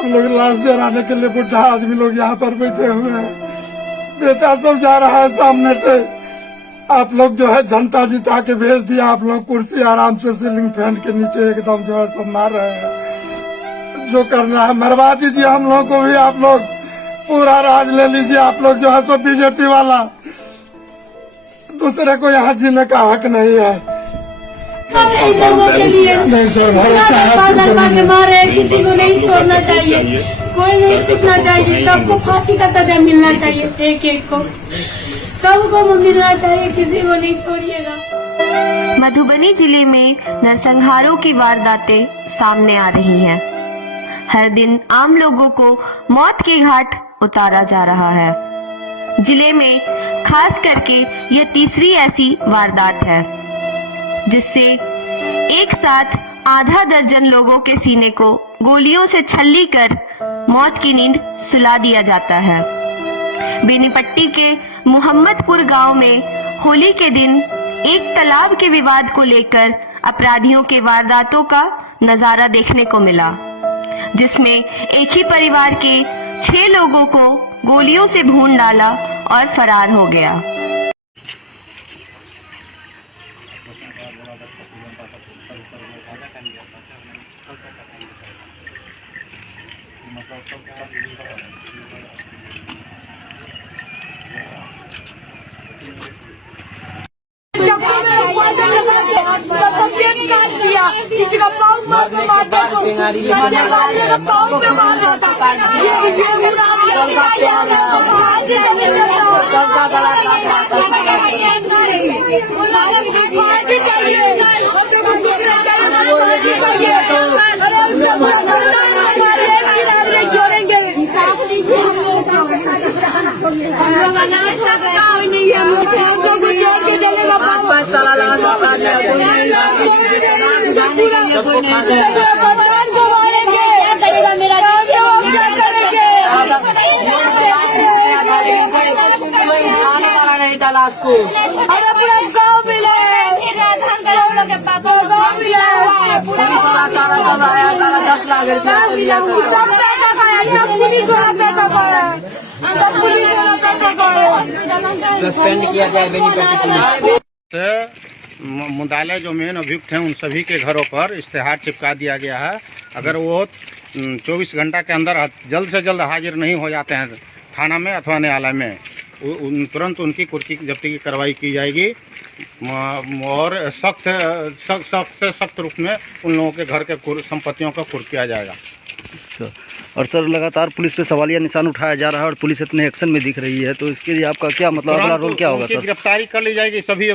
सब लोग लाश जलाने के लिए बुढ़ा आदमी लोग यहाँ पर बैठे हुए हैं। बेटा सब जा रहा है सामने से। आप लोग जो है जनता जिता के भेज दिया। आप लोग कुर्सी आराम से सीलिंग फैन के नीचे एकदम जो है सब मार रहे हैं। जो करना है मरवा दीजिए हम लोग को भी। आप लोग पूरा राज ले लीजिए। आप लोग जो है सो बीजेपी वाला, दूसरे को यहाँ जीने का हक नहीं है। नहीं सर, भरोसा है। मारे किसी को नहीं छोड़ना चाहिए, कोई नहीं छूटना चाहिए। सबको फांसी का सजा मिलना चाहिए, एक एक को सबको मिलना चाहिए, किसी को नहीं छोड़िएगा। मधुबनी जिले में नरसंहारों की वारदातें सामने आ रही हैं। हर दिन आम लोगों को मौत के घाट उतारा जा रहा है। जिले में खास करके ये तीसरी ऐसी वारदात है जिससे एक साथ आधा दर्जन लोगों के सीने को गोलियों से छल्ली कर मौत की नींद सुला दिया जाता है। बेनीपट्टी के मोहम्मदपुर गांव में होली के दिन एक तालाब के विवाद को लेकर अपराधियों के वारदातों का नजारा देखने को मिला, जिसमें एक ही परिवार के 6 लोगों को गोलियों से भून डाला और फरार हो गया। लाश को अरे पूरा गाँव मिले, सारा 10 लाख सस्पेंड किया जाए बेनीपट्टी मुदाले जो मेन अभियुक्त हैं उन सभी के घरों पर इश्तेहार चिपका दिया गया है। अगर वो 24 घंटा के अंदर जल्द से जल्द हाजिर नहीं हो जाते हैं थाना में अथवा न्यायालय में, तुरंत उनकी कुर्की जब्ती की कार्रवाई की जाएगी और सख्त रूप में उन लोगों के घर के संपत्तियों का कुर्क किया जाएगा। अच्छा, और सर लगातार पुलिस पे सवालिया निशान उठाया जा रहा है और पुलिस इतने एक्शन में दिख रही है, तो इसके लिए आपका क्या मतलब अगला रोल क्या होगा सर? गिरफ्तारी कर ली जाएगी सभी